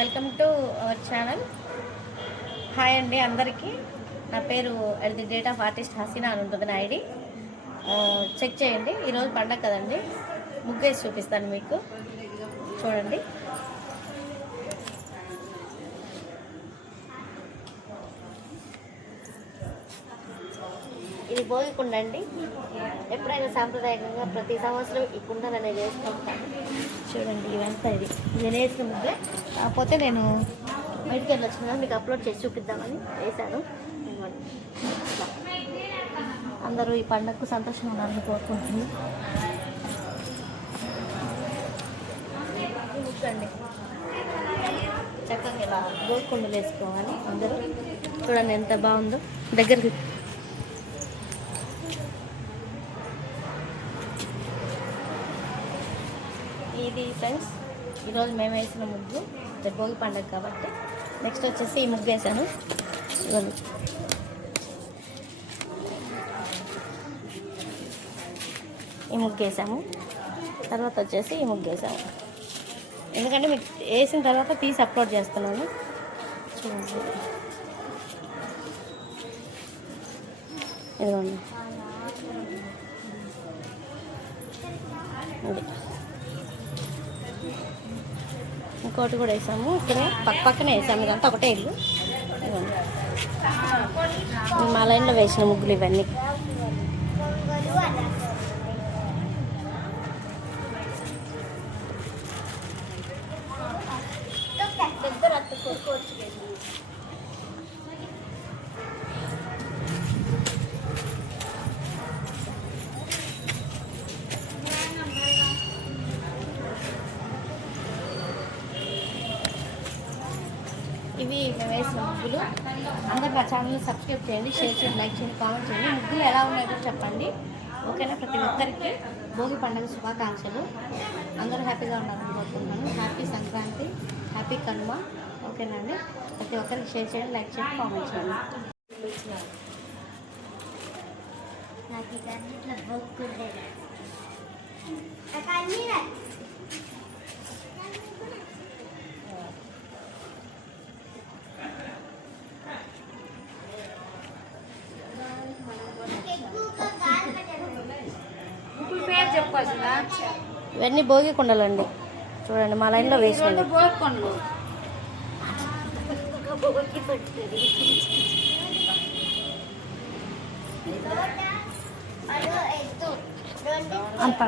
Welcome to our channel. Hi అండి అందరికీ. నా పేరు at the date of artist Haseena అని ఉంటుంది నా ఐడి. చెక్ చేయండి. ఈరోజు పండగ కదండి, ముగ్గేసి చూపిస్తాను మీకు. చూడండి, ఇది భోగి కుండ అండి. ఎప్పుడైనా సాంప్రదాయకంగా ప్రతి సంవత్సరం ఈ కుండలు అనేది వేస్తూ ఉంటాను. చూడండి, ఇవంతా ఇది నేను వేసిన ముగ్గే. కాకపోతే నేను బయటికి వెళ్ళి వచ్చిన మీకు అప్లోడ్ చేసి చూపిద్దామని వేశాను. అందరూ ఈ పండుగకు సంతోషంగా ఉండాలని కోరుకుంటున్నాను. ముగ్గండి, చక్కగా ఇలా భోగి కుండలు వేసుకోవాలి అందరూ. చూడండి ఎంత బాగుందో. దగ్గరికి ఇది ఫ్రెండ్స్, ఈరోజు మేము వేసిన ముగ్గు. భోగి పండుగ కాబట్టి నెక్స్ట్ వచ్చేసి ఈ ముగ్గు వేసాను. ఇవ్వండి, ఈ ముగ్గు వేసాము. తర్వాత వచ్చేసి ఈ ముగ్గు వేసాము. ఎందుకంటే మీకు వేసిన తర్వాత తీసి అప్లోడ్ చేస్తున్నాను. చూడండి, ఇదిగోండి. ఇంకోటి కూడా వేసాము. ఇక్కడ పక్కనే వేసాము. ఇదంతా ఒకటే ఇల్లు. మా లైన్లో వేసిన ముగ్గులు ఇవన్నీ. ఇవి మేము వేసిన ముగ్గులు. అందరు నా ఛానల్ని సబ్స్క్రైబ్ చేయండి, షేర్ చేయండి, లైక్ చేయండి, కామెంట్ చేయండి. ముగ్గులు ఎలా ఉన్నాయో చెప్పండి. ఓకేనా? ప్రతి ఒక్కరికి భోగి పండుగ శుభాకాంక్షలు. అందరూ హ్యాపీగా ఉండాలని కోరుకుంటున్నాను. Happy Sankranti, happy Kanuma. ఓకేనా అండి? ప్రతి ఒక్కరికి షేర్ చేయండి, లైక్ చేయండి, కామెంట్ చేయండి. ఇవన్నీ భోగి కుండలండి. చూడండి, మా లైన్లో వేసుకోండి. అంత